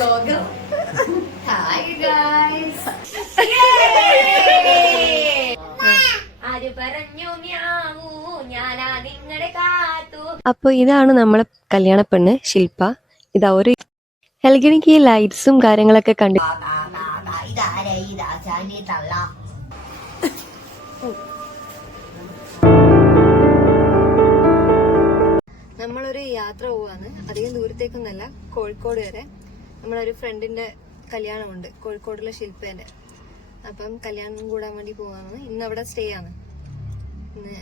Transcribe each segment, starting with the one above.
Vlogger hi guys ആര് പറഞ്ഞു മ്യാവൂ ഞാനാ നിങ്ങളെ കാത്തു അപ്പോൾ ഇതാണ് നമ്മളെ കല്യാണ പെണ്ണ് ശില്പ. ഇതാ ഒരു ഹെൽഗിനിക്ക് ഈ ലൈറ്റ്സും കാര്യങ്ങളൊക്കെ കണ്ടു ഇതാരാ ഇതാ ചാനി തള്ള? നമ്മളൊരു യാത്ര പോവാണ്. അധികം ദൂരത്തേക്കൊന്നല്ല കോഴിക്കോട് വരെ. നമ്മളൊരു ഫ്രണ്ടിന്റെ കല്യാണമുണ്ട്. കോഴിക്കോടുള്ള ശില്പേന്റെ. അപ്പം കല്യാണം കൂടാൻ വേണ്ടി പോവാണ്. ഇന്ന് അവിടെ സ്റ്റേ ആണ്. ഇന്ന്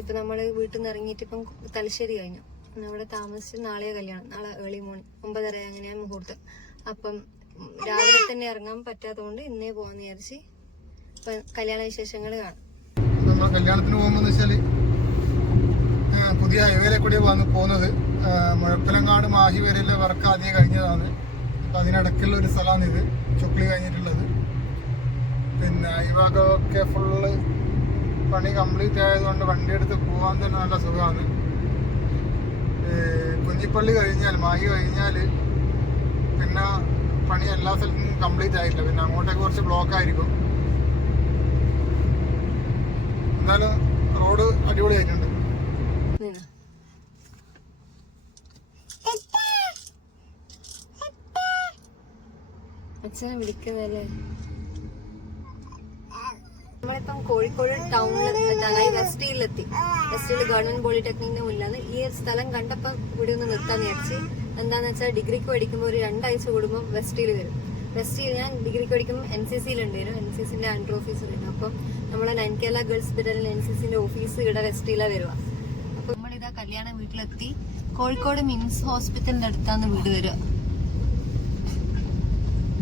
ഇപ്പൊ നമ്മൾ വീട്ടിൽ നിന്ന് ഇറങ്ങിയിട്ട് ഇപ്പം തലശ്ശേരി കഴിഞ്ഞു. അവിടെ താമസിച്ച് നാളെ കല്യാണം. നാളെ ഏർലി മോർണിംഗ് ഒമ്പതര അങ്ങനെയാണ് മുഹൂർത്തം. അപ്പം രാവിലെ തന്നെ ഇറങ്ങാൻ പറ്റാത്തതുകൊണ്ട് ഇന്നേ പോവാന്ന് വിചാരിച്ച് ഇപ്പൊ കല്യാണ വിശേഷങ്ങൾ കാണും. നമ്മൾ കല്യാണത്തിന് ആ, പുതിയ ഹൈവേയിലെ കൂടി വന്ന് പോകുന്നത് മുഴപ്പിലങ്ങാട് മാഹി വരെയുള്ള വർക്ക് ആദ്യം കഴിഞ്ഞതാണ്. അപ്പൊ അതിനിടയ്ക്കുള്ള ഒരു സ്ഥലമാണ് ഇത്. ചുക്ലി കഴിഞ്ഞിട്ടുള്ളത്. പിന്നെ ഈ ഭാഗമൊക്കെ ഫുള്ള് പണി കംപ്ലീറ്റ് ആയതുകൊണ്ട് വണ്ടി എടുത്ത് പോകാൻ തന്നെ നല്ല സുഖമാണ്. കുഞ്ഞിപ്പള്ളി കഴിഞ്ഞാൽ മാഹി കഴിഞ്ഞാൽ പിന്നെ പണി എല്ലാ സ്ഥലത്തും കംപ്ലീറ്റ് ആയിട്ടില്ല പിന്നെ അങ്ങോട്ടേക്ക് കുറച്ച് ബ്ലോക്ക് ആയിരിക്കും. എന്നാലും റോഡ് അടിപൊളിയായിട്ടുണ്ട് നിന്ന് അച്ഛനെ വിളിക്കുന്നല്ലേ നമ്മളിപ്പം കോഴിക്കോട് ടൗണിൽ ഞങ്ങൾ വെസ്റ്റിലെത്തി വെസ്റ്റിൽ ഗവൺമെന്റ് പോളിടെക്നിക്കിന്റെ മുന്നിലാണ്. ഈ സ്ഥലം കണ്ടപ്പം ഇവിടെ ഒന്ന് നിർത്താൻ വിചാരിച്ച് എന്താന്ന് വെച്ചാൽ ഡിഗ്രിക്ക് പഠിക്കുമ്പോൾ ഒരു രണ്ടാഴ്ച കൂടുമ്പോൾ വെസ്റ്റീൽ വരും. വെസ്റ്റീൽ ഞാൻ ഡിഗ്രിക്ക് പഠിക്കുമ്പോൾ എൻ സി സിയിൽ ഉണ്ടായിരുന്നു എൻ സി സിന്റെ അണ്ടർ ഓഫീസറുണ്ട് അപ്പം നമ്മളെ നൻകേല ഗേൾസ് ഹോസ്പിറ്റലിൽ എൻ സി സിന്റെ ഓഫീസ് ഇവിടെ വെസ്റ്റിലാണ് വരുക. അപ്പൊ നമ്മളിതാ കല്യാണ വീട്ടിലെത്തി. കോഴിക്കോട് മിംസ് ഹോസ്പിറ്റലിന്റെ അടുത്താണ് വീട് വരിക.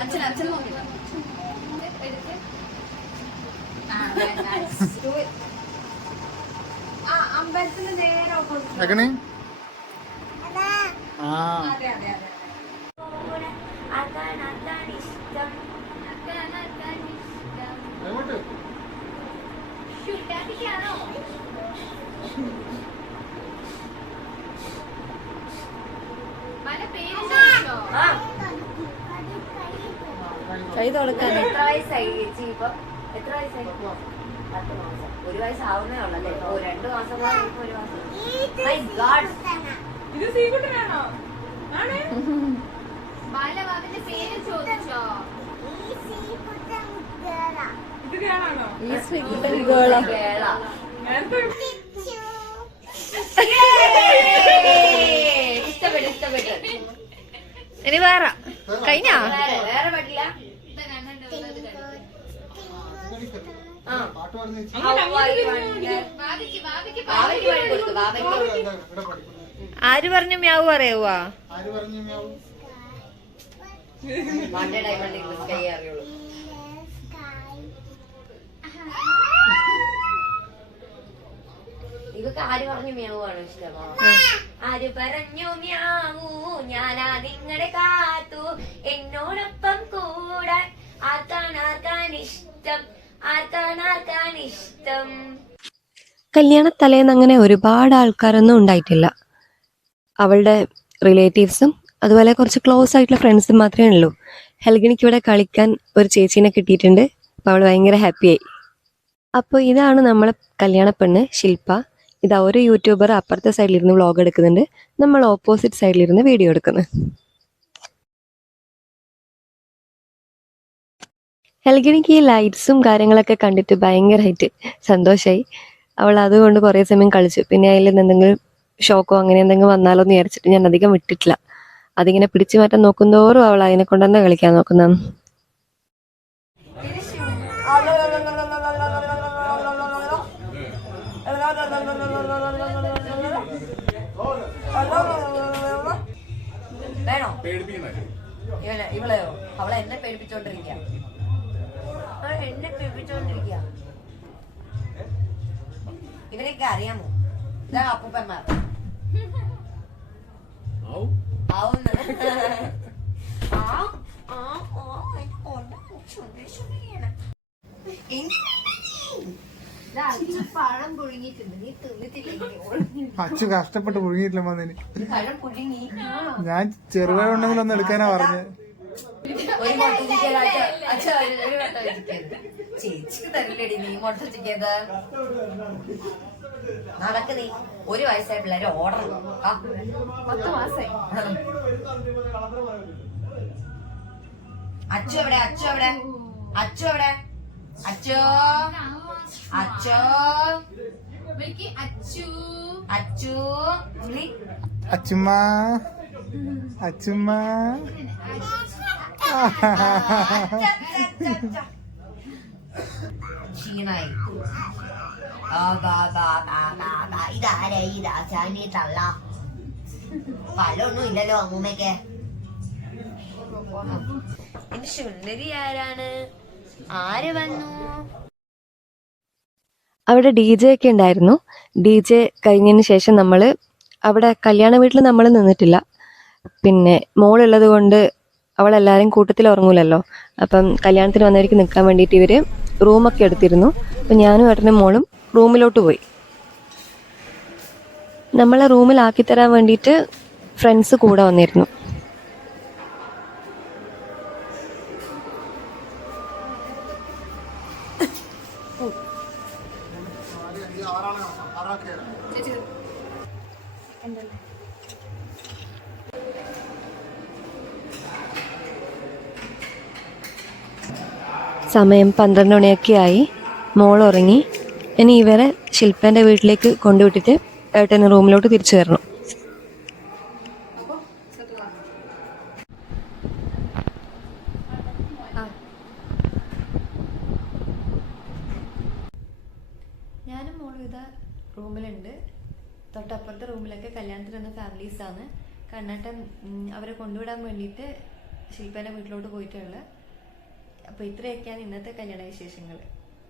അച്ഛൻ അച്ഛൻ നോക്കി. അമ്പലത്തിന്റെ നേരെ? ആ. അതെ അതെ അതെ. അതാണ് അതാണ് ഇഷ്ടം. അതാണ് അതാണ് ഇഷ്ടം? ഷുട്ടാക്കിക്കാണോ പല പേര് ആ കൈ തുടക്കാൻ എത്ര വയസ്സായി ചേച്ചി ഇപ്പൊ? എത്ര വയസ്സായി? പത്ത് മാസം. ഒരു വയസ്സാവുന്നേ ഉള്ളല്ലേ? ഓ രണ്ട് മാസം കൂടെ കഴിയുമ്പോ ഒരു മാസം. മൈ ഗാഡ് ബാലബാബിന്റെ പേര് ചോദിച്ചോ? ഈ ശ്രീകുട്ടൻ ഗേളാ. കേള ഇഷ്ടപ്പെട്ടു ഇഷ്ടപ്പെട്ടു. ഇനി വേറെ. കഴിഞ്ഞാ? വേറെ പറ്റില്ല ആര് പറഞ്ഞു മ്യാവ് പറയുവാ? ആര് പറഞ്ഞു മ്യാവൂ? അറിയുള്ളൂ. ഇതൊക്കെ ആര് പറഞ്ഞു മ്യാവാണ് ഇഷ്ടമോ? ആര് പറഞ്ഞു മ്യാവൂ? ഞാനാ നിങ്ങളെ കാത്തു. എന്നോടൊപ്പം ആർക്കാൻ കല്യാണ തലേന്ന് അങ്ങനെ ഒരുപാട് ആൾക്കാരൊന്നും ഉണ്ടായിട്ടില്ല. അവളുടെ റിലേറ്റീവ്സും അതുപോലെ കുറച്ച് ക്ലോസ് ആയിട്ടുള്ള ഫ്രണ്ട്സും മാത്രമേ ഉള്ളൂ. ഹെൽഗിനിക്ക് ഇവിടെ കളിക്കാൻ ഒരു ചേച്ചീനെ കിട്ടിയിട്ടുണ്ട്. അപ്പോൾ അവൾ ഭയങ്കര ഹാപ്പിയായി. അപ്പോൾ ഇതാണ് നമ്മളെ കല്യാണ പെണ്ണ് ശില്പ. ഇതാ ഒരു യൂട്യൂബർ അപ്പുറത്തെ സൈഡിലിരുന്ന് വ്ളോഗ് എടുക്കുന്നുണ്ട്. നമ്മൾ ഓപ്പോസിറ്റ് സൈഡിലിരുന്ന് വീഡിയോ എടുക്കുന്നു. ഹെൽഗിനിക്ക് ഈ ലൈറ്റ്സും കാര്യങ്ങളൊക്കെ കണ്ടിട്ട് ഭയങ്കരമായിട്ട് സന്തോഷമായി അവൾ അതുകൊണ്ട് കുറേ സമയം കളിച്ചു. പിന്നെ അതിൽ എന്തെങ്കിലും ഷോക്കോ അങ്ങനെ എന്തെങ്കിലും വന്നാലോ എന്ന് വിചാരിച്ചിട്ട് ഞാൻ അധികം വിട്ടിട്ടില്ല. അതിങ്ങനെ പിടിച്ചു മാറ്റാൻ നോക്കുന്നതോറും അവൾ അതിനെ കൊണ്ട് തന്നെ കളിക്കാൻ നോക്കുന്ന. ഇവളെയോ അവളെ എന്നെ പേടിപ്പിച്ചോണ്ടിരിക്ക. എന്നെ പേടിപ്പിച്ചോണ്ടിരിക്ക ഇവരൊക്കെ അറിയാമോ? ഇതാ അപ്പൂപ്പന്മാർ. പഴം പുഴുങ്ങിയിട്ടുണ്ട്. നീ അച്ചു കഷ്ടപ്പെട്ട് പുഴുങ്ങിയിട്ടില്ല ഞാൻ ചെറുപഴം ഉണ്ടെങ്കിൽ ഒന്ന് എടുക്കാനാ പറഞ്ഞത്. ഒരു മുട്ട ചിക്കനായിട്ട് അച്ഛാ ഒരു മുട്ട ചിക്കൻ ചേച്ചിക്ക് തരില്ലടി നീ മുട്ട ചിക്കൻ നടക്ക് നീ. ഒരു വയസ്സായ പിള്ളേര് ഓർഡർ ആ. പത്ത് മാസായി. അച്ചു എവിടെ? അച്ചു എവിടെ? അച്ചു എവിടെ? അച്ചോ? അച്ചോ? അച്ചു. അച്ചു? അച്ചുമ്മ. അച്ചുമ്മ. ക്ഷീണായി. ഇതാരാ ഈ ദാസാനി തള്ള പലൊന്നും ഇല്ലല്ലോ അമ്മൂമ്മക്ക് എന്റെ സുന്ദരി ആരാണ് ആര് വന്നു അവിടെ ഡി ജെ ഒക്കെ ഉണ്ടായിരുന്നു ഡി ജെ കഴിഞ്ഞതിന് ശേഷം നമ്മൾ അവിടെ കല്യാണ വീട്ടിൽ നമ്മൾ നിന്നിട്ടില്ല പിന്നെ മോളുള്ളത് കൊണ്ട് അവളെല്ലാവരും കൂട്ടത്തിൽ ഉറങ്ങൂലല്ലോ. അപ്പം കല്യാണത്തിന് വന്നവർക്ക് നിൽക്കാൻ വേണ്ടിയിട്ട് ഇവർ റൂമൊക്കെ എടുത്തിരുന്നു. അപ്പം ഞാനും ഏട്ടനും മോളും റൂമിലോട്ട് പോയി. നമ്മളെ റൂമിലാക്കി തരാൻ വേണ്ടിയിട്ട് ഫ്രണ്ട്സ് കൂടെ വന്നിരുന്നു. സമയം പന്ത്രണ്ട് മണിയൊക്കെ ആയി. മോൾ ഉറങ്ങി. ഇനി ഇവരെ ശില്പേന്റെ വീട്ടിലേക്ക് കൊണ്ടുവിട്ടിട്ട് ഏട്ടന് റൂമിലോട്ട് തിരിച്ചു വരണം. ഞാനും മോളും ഇതാ റൂമിലുണ്ട്. തൊട്ടപ്പുറത്തെ റൂമിലൊക്കെ കല്യാണത്തിന് വന്ന ഫാമിലീസാണ് കണ്ണാട്ടം അവരെ കൊണ്ടുവിടാൻ വേണ്ടിയിട്ട് ശില്പേന്റെ വീട്ടിലോട്ട് പോയിട്ടുള്ളത്. അപ്പോൾ ഇത്രയൊക്കെയാണ് ഇന്നത്തെ കല്യാണ വിശേഷങ്ങൾ